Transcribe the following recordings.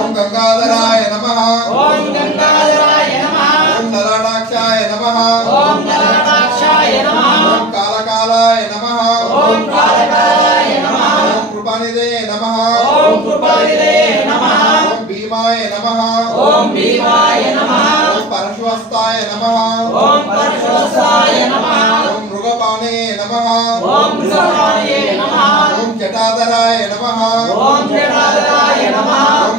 ओम गंगाधराय नमः ओम ललाटाक्षाय नमः ओम कालकालाय नमः ओम कृपानिधे नमः ओम भीमाय नमः ओम परशुहस्ताय नमः ओम मृगपाणे नमः ओम जटाधराय नमः ओम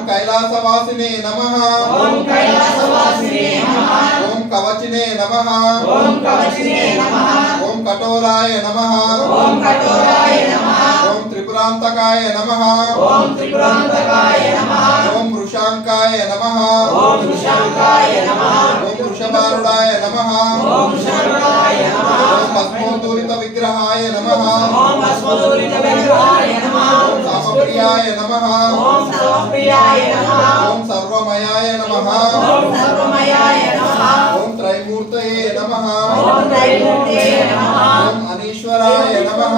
कैलासवासिने नमः ओम कवचिने नमः ओम कठोराय नमः ओम त्रिपुरांतकाय नमः ओम वृषांकाय नमः ओम वृषभारूढ़ाय नमः ओम भस्मोद्धूलित विग्रहाय नमः ओम सामप्रियाय नमः ओम सर्वमयाय नमः ओम त्रैमूर्तये नमः ओम अनीश्वराय नमः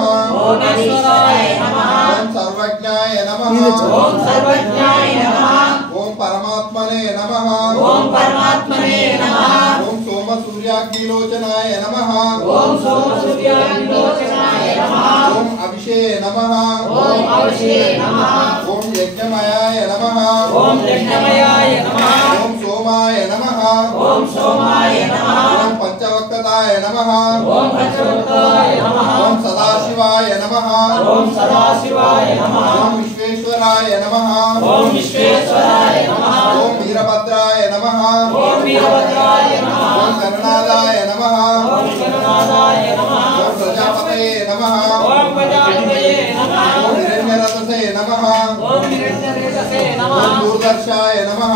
ओम सर्वज्ञाय नमः ओम परमात्मने नमः ओम सोम सूर्याग्निलोचनाय नमः ओम अभिषे नमः ओम यज्ञमयाय नमः ओम सोमाय नमः ओम पंचवक्त्रताय नमः ओम सदाशिवाय नमः ओम विश्वेश्वराय नमः ओम वीरभद्राय नमः ओम गणनादाय नमः ओम प्रजापतये नमः ओम हिरण्यरथसे नमः ओम दूरदर्शाय नमः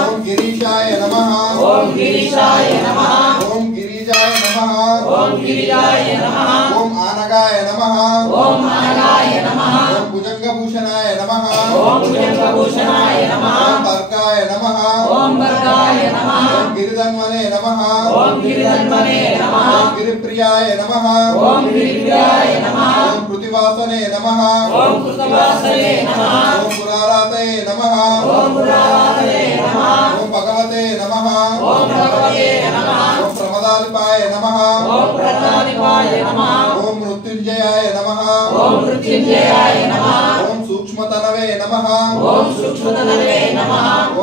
ओम गिरीशाय नमः ओम गिरिजाय नमः ओम आनगाय नमः ओम भुजंगभूषणाय नमः ओम भर्गाय नमः ओम गिरिधन्वने नमः ओम गिरिप्रियाय नमः ओम पृथिवासने नमः ओम पुरारातये नमः ओम भगवते नमः ओम प्रमदालिपाय नमः ओम मृत्युंजयाय नमः ओम सूक्ष्मतनवे नमः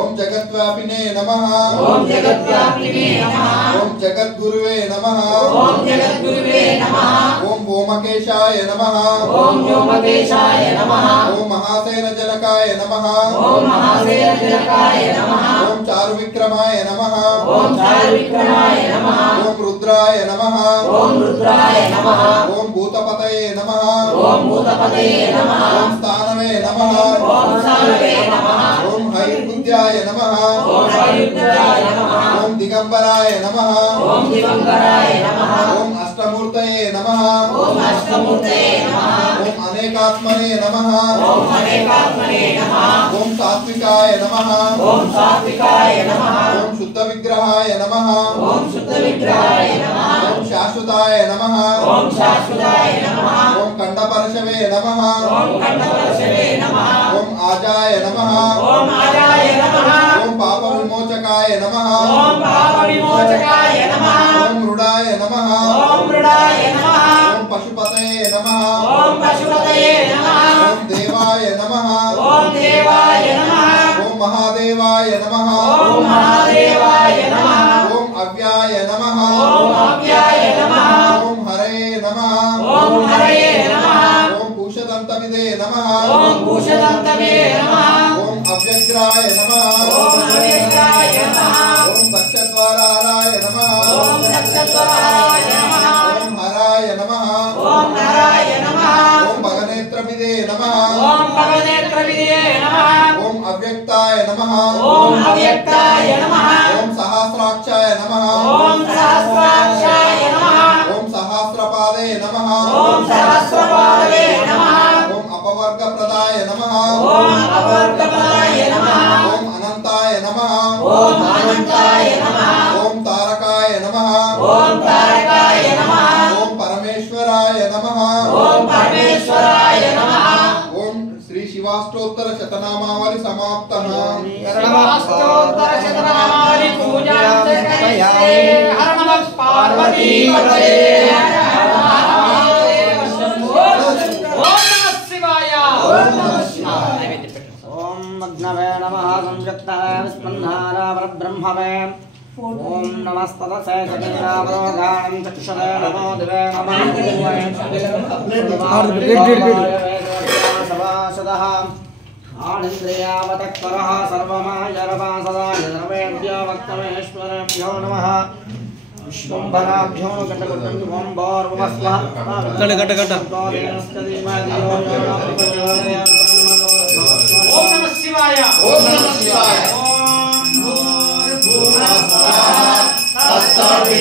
ओम जगद्व्यापिने नमः ओम जगद्गुरुवे नमः ओम व्योमकेशाय नमः ओम महासेनजनकाय नमः ओम चारुविक्रमाय नमः ओम रुद्राय नमः ओम भूतपतये नमः ओम स्थानवे नमः ओम हैर्बुद्ध्याय नमः ओम दिगंबराय नमः ओम अष्टमूर्तये नमः ओम अनेकात्मने नमः ओम सात्विकाय नमः ओम शुद्ध विग्रहाय नमः ओम शाश्वताय नमः ओम कंडपरशवे नमः ओम आजाय नमः ओम पाप विमोचकाय नमः ओम मृडाय नमः ओम पशुपतये नमः ओम देवाय नमः ओम महादेवाय नमः ओम अव्याय नमः ओम हरे नमः ओम भूषदन्तविदे नमः ओम अव्यग्राय नमः ओम दक्षद्वाराय नमः ओम हराय नमः ओम भगनेत्रविदे नमः ओम अव्यक्ताय नमः ओम सहस्राक्षाय नमः ओम सहस्रपादे नमः ओम अपवर्गप्रदाय नमः ओम अनंताय नमः ओम तारकाय नमः ओम परमेश्वराय नमः ओम श्री शिवाष्टोत्तर शतनामावली समाप्तः शिवाष्टोत्तर शतनामावली पूजां करिष्ये हर नमः पार्वती पतये ओम नमः शिवाय ओम मग्नवे नमः संयुक्तः स्पन्धारा परब्रह्मवे ओम नमस्तदसे सकीनावरोगाणं चक्षुषे नमो दिवे नमः सवासदः आनन्द्रियावतक्तरः सर्वमायरवासदाय सर्वेभ्यो वक्तमेश्वरेभ्यो नमः विश्वम्भराभ्यो घटघटं ओम भोर्भुवस्वः घट ओम नमः शिवाय ओम नमः शिवाय तत्सर्वे